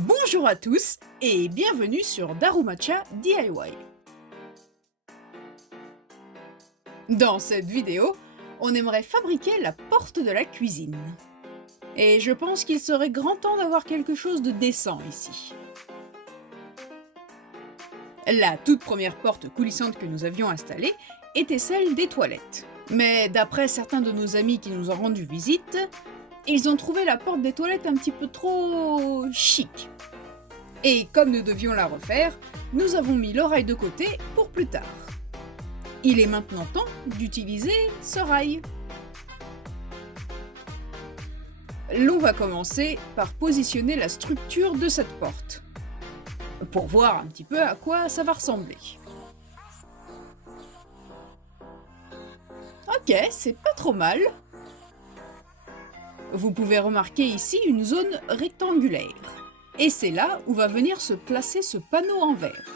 Bonjour à tous et bienvenue sur Darumacha DIY. Dans cette vidéo, on aimerait fabriquer la porte de la cuisine. Et je pense qu'il serait grand temps d'avoir quelque chose de décent ici. La toute première porte coulissante que nous avions installée était celle des toilettes. Mais d'après certains de nos amis qui nous ont rendu visite, ils ont trouvé la porte des toilettes un petit peu trop chic. Et comme nous devions la refaire, nous avons mis l'oreille de côté pour plus tard. Il est maintenant temps d'utiliser ce rail. L'on va commencer par positionner la structure de cette porte, pour voir un petit peu à quoi ça va ressembler. Ok, c'est pas trop mal. Vous pouvez remarquer ici une zone rectangulaire. Et c'est là où va venir se placer ce panneau en verre.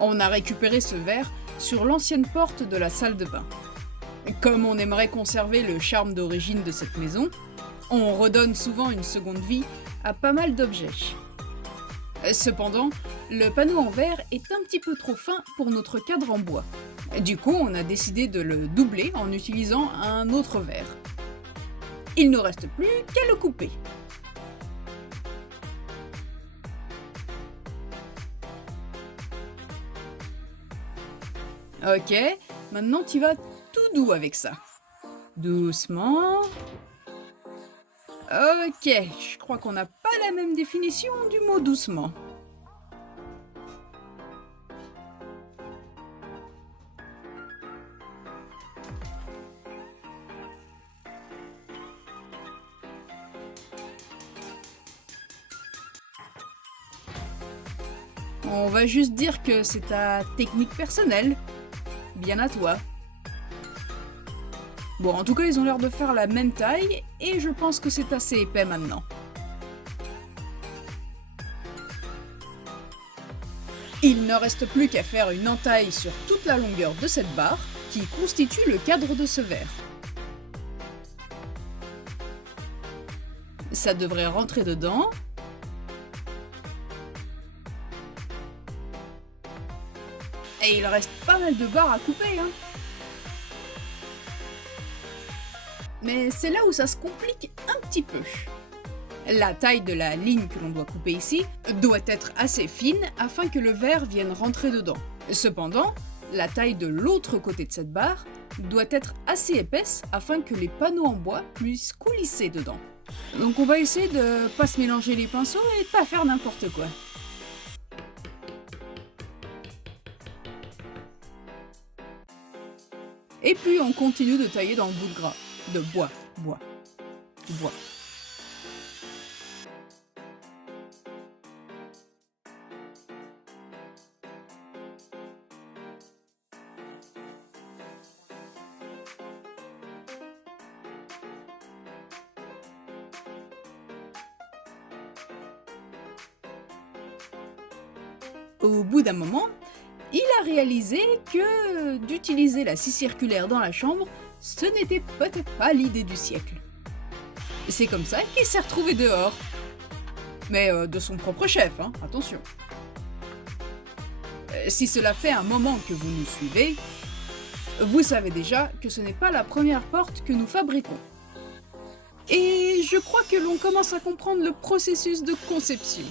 On a récupéré ce verre sur l'ancienne porte de la salle de bain. Comme on aimerait conserver le charme d'origine de cette maison, on redonne souvent une seconde vie à pas mal d'objets. Cependant, le panneau en verre est un petit peu trop fin pour notre cadre en bois. Du coup, on a décidé de le doubler en utilisant un autre verre. Il ne reste plus qu'à le couper. Ok, maintenant tu vas tout doux avec ça. Doucement. Ok, je crois qu'on n'a pas la même définition du mot doucement. On va juste dire que c'est ta technique personnelle. Bien à toi. Bon, en tout cas, ils ont l'air de faire la même taille, et je pense que c'est assez épais maintenant. Il ne reste plus qu'à faire une entaille sur toute la longueur de cette barre, qui constitue le cadre de ce verre. Ça devrait rentrer dedans. Et il reste pas mal de barres à couper, hein. Mais c'est là où ça se complique un petit peu. La taille de la ligne que l'on doit couper ici doit être assez fine afin que le verre vienne rentrer dedans. Cependant, la taille de l'autre côté de cette barre doit être assez épaisse afin que les panneaux en bois puissent coulisser dedans. Donc on va essayer de pas se mélanger les pinceaux et de pas faire n'importe quoi. Et puis on continue de tailler dans le bout de gras. De bois. Du bois. Au bout d'un moment, il a réalisé que d'utiliser la scie circulaire dans la chambre, ce n'était peut-être pas l'idée du siècle. C'est comme ça qu'il s'est retrouvé dehors. Mais de son propre chef, hein, attention. Si cela fait un moment que vous nous suivez, vous savez déjà que ce n'est pas la première porte que nous fabriquons. Et je crois que l'on commence à comprendre le processus de conception.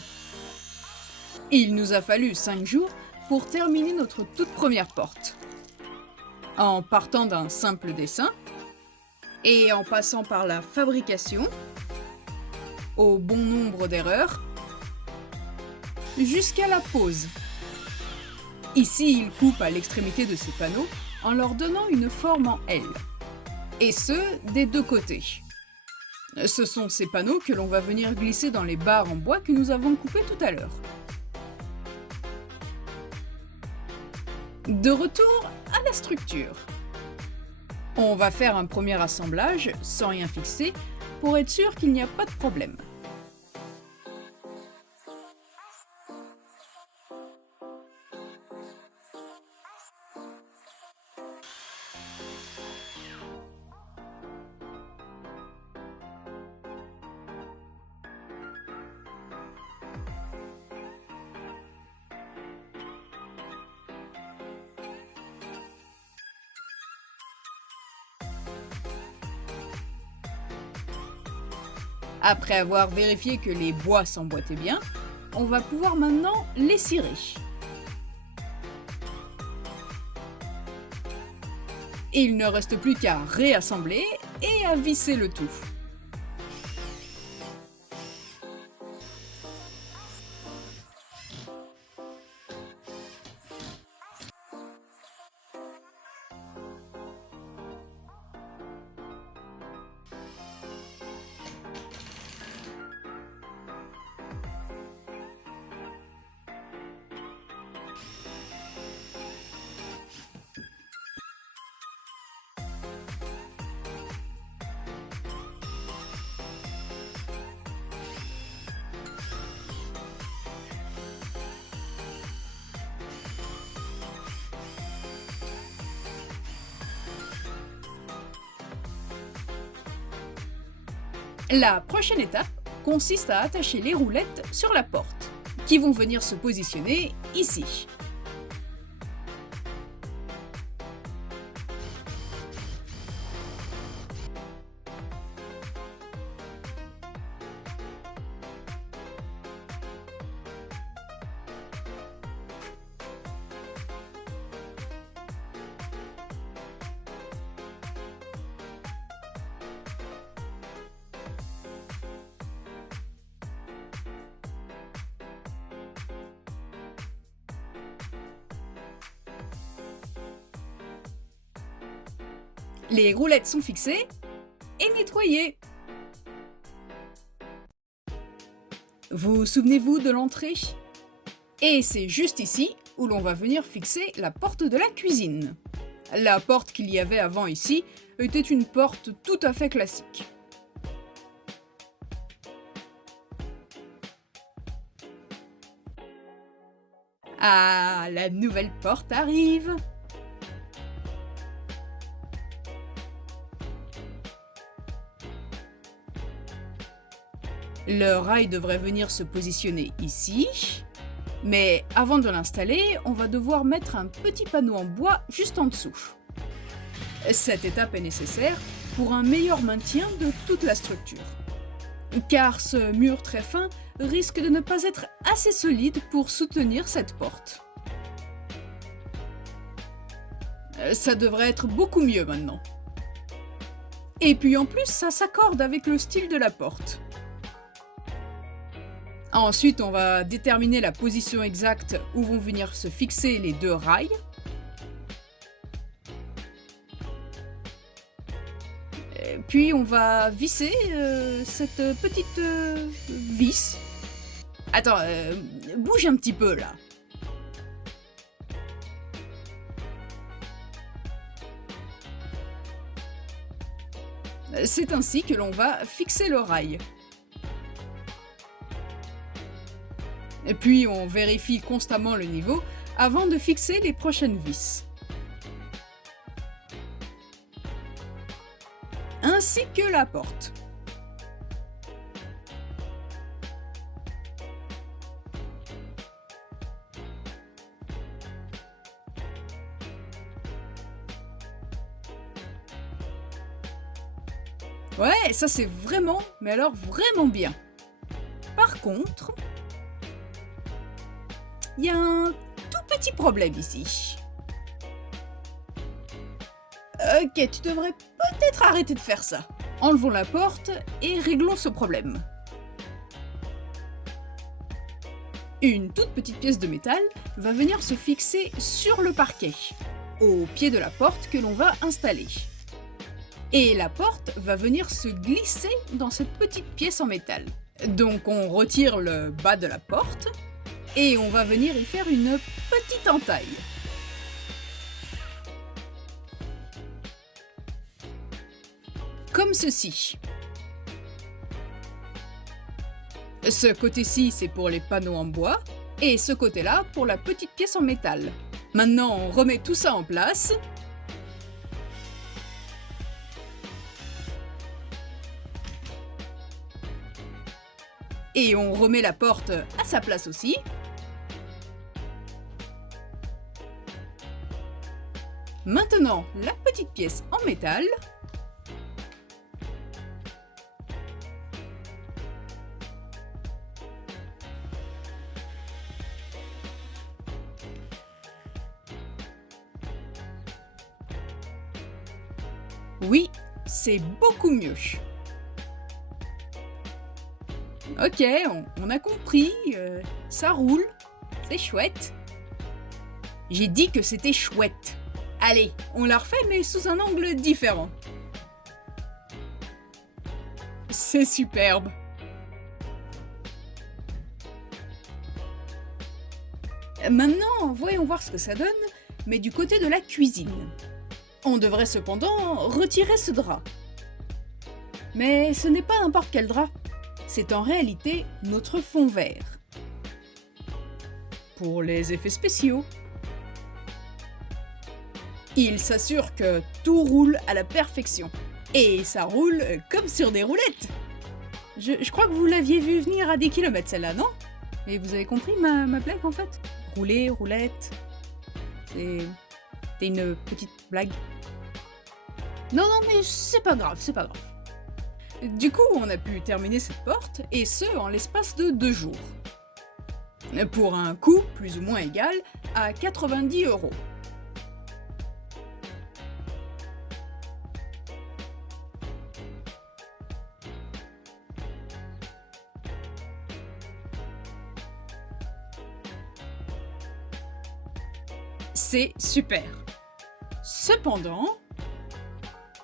Il nous a fallu 5 jours pour terminer notre toute première porte. En partant d'un simple dessin, et en passant par la fabrication, au bon nombre d'erreurs, jusqu'à la pose. Ici, il coupe à l'extrémité de ces panneaux en leur donnant une forme en L. Et ce, des deux côtés. Ce sont ces panneaux que l'on va venir glisser dans les barres en bois que nous avons coupées tout à l'heure. De retour à la structure. On va faire un premier assemblage sans rien fixer pour être sûr qu'il n'y a pas de problème. Après avoir vérifié que les bois s'emboîtaient bien, on va pouvoir maintenant les cirer. Et il ne reste plus qu'à réassembler et à visser le tout. La prochaine étape consiste à attacher les roulettes sur la porte, qui vont venir se positionner ici. Les roulettes sont fixées et nettoyées. Vous souvenez-vous de l'entrée? Et c'est juste ici où l'on va venir fixer la porte de la cuisine. La porte qu'il y avait avant ici était une porte tout à fait classique. Ah, la nouvelle porte arrive! Le rail devrait venir se positionner ici, mais avant de l'installer, on va devoir mettre un petit panneau en bois juste en dessous. Cette étape est nécessaire pour un meilleur maintien de toute la structure, car ce mur très fin risque de ne pas être assez solide pour soutenir cette porte. Ça devrait être beaucoup mieux maintenant. Et puis en plus, ça s'accorde avec le style de la porte. Ensuite, on va déterminer la position exacte où vont venir se fixer les deux rails. Et puis, on va visser cette petite vis. Attends, bouge un petit peu là. C'est ainsi que l'on va fixer le rail. Et puis on vérifie constamment le niveau avant de fixer les prochaines vis. Ainsi que la porte. Ouais, ça c'est vraiment, mais alors vraiment bien. Par contre, il y a un tout petit problème ici. Ok, tu devrais peut-être arrêter de faire ça. Enlevons la porte et réglons ce problème. Une toute petite pièce de métal va venir se fixer sur le parquet, au pied de la porte que l'on va installer. Et la porte va venir se glisser dans cette petite pièce en métal. Donc on retire le bas de la porte et on va venir y faire une petite entaille. Comme ceci. Ce côté-ci, c'est pour les panneaux en bois, et ce côté-là pour la petite pièce en métal. Maintenant, on remet tout ça en place. Et on remet la porte à sa place aussi. Maintenant, la petite pièce en métal. Oui, c'est beaucoup mieux. Ok, on a compris, ça roule, c'est chouette. J'ai dit que c'était chouette. Allez, on la refait mais sous un angle différent. C'est superbe. Maintenant, voyons voir ce que ça donne, mais du côté de la cuisine. On devrait cependant retirer ce drap. Mais ce n'est pas n'importe quel drap, c'est en réalité notre fond vert. Pour les effets spéciaux. Il s'assure que tout roule à la perfection. Et ça roule comme sur des roulettes. Je crois que vous l'aviez vu venir à des kilomètres celle-là, non? Et vous avez compris ma blague en fait? Rouler, roulette... C'est une petite blague. Non, mais c'est pas grave, c'est pas grave. Du coup, on a pu terminer cette porte, et ce, en l'espace de 2 jours. Pour un coût plus ou moins égal à 90 €. C'est super. Cependant,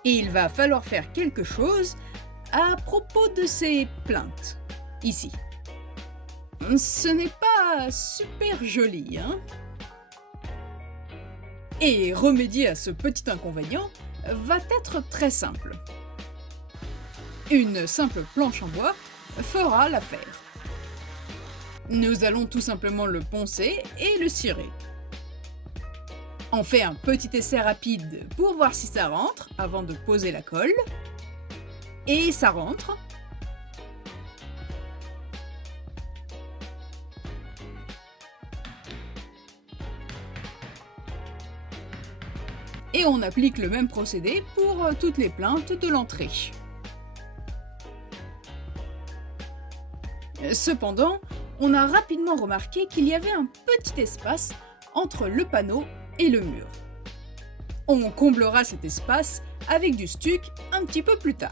il va falloir faire quelque chose à propos de ces plaintes, ici. Ce n'est pas super joli, hein? Et remédier à ce petit inconvénient va être très simple. Une simple planche en bois fera l'affaire. Nous allons tout simplement le poncer et le cirer. On fait un petit essai rapide pour voir si ça rentre avant de poser la colle. Et ça rentre. Et on applique le même procédé pour toutes les plaintes de l'entrée. Cependant, on a rapidement remarqué qu'il y avait un petit espace entre le panneau et le mur. On comblera cet espace avec du stuc un petit peu plus tard.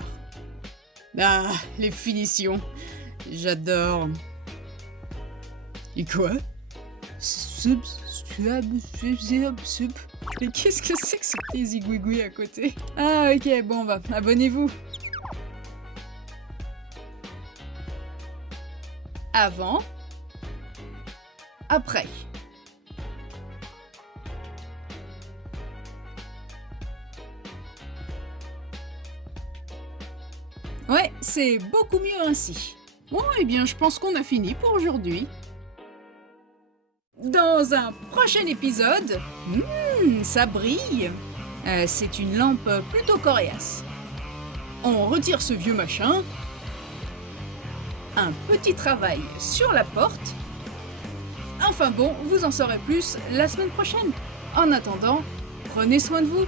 Ah, les finitions, j'adore. Et quoi? Mais qu'est-ce que c'est que ces petits zigouigouis à côté? Ah ok, bon bah, abonnez-vous. Avant, après. Ouais, c'est beaucoup mieux ainsi. Bon, eh bien, je pense qu'on a fini pour aujourd'hui. Dans un prochain épisode, ça brille. C'est une lampe plutôt coriace. On retire ce vieux machin. Un petit travail sur la porte. Enfin bon, vous en saurez plus la semaine prochaine. En attendant, prenez soin de vous.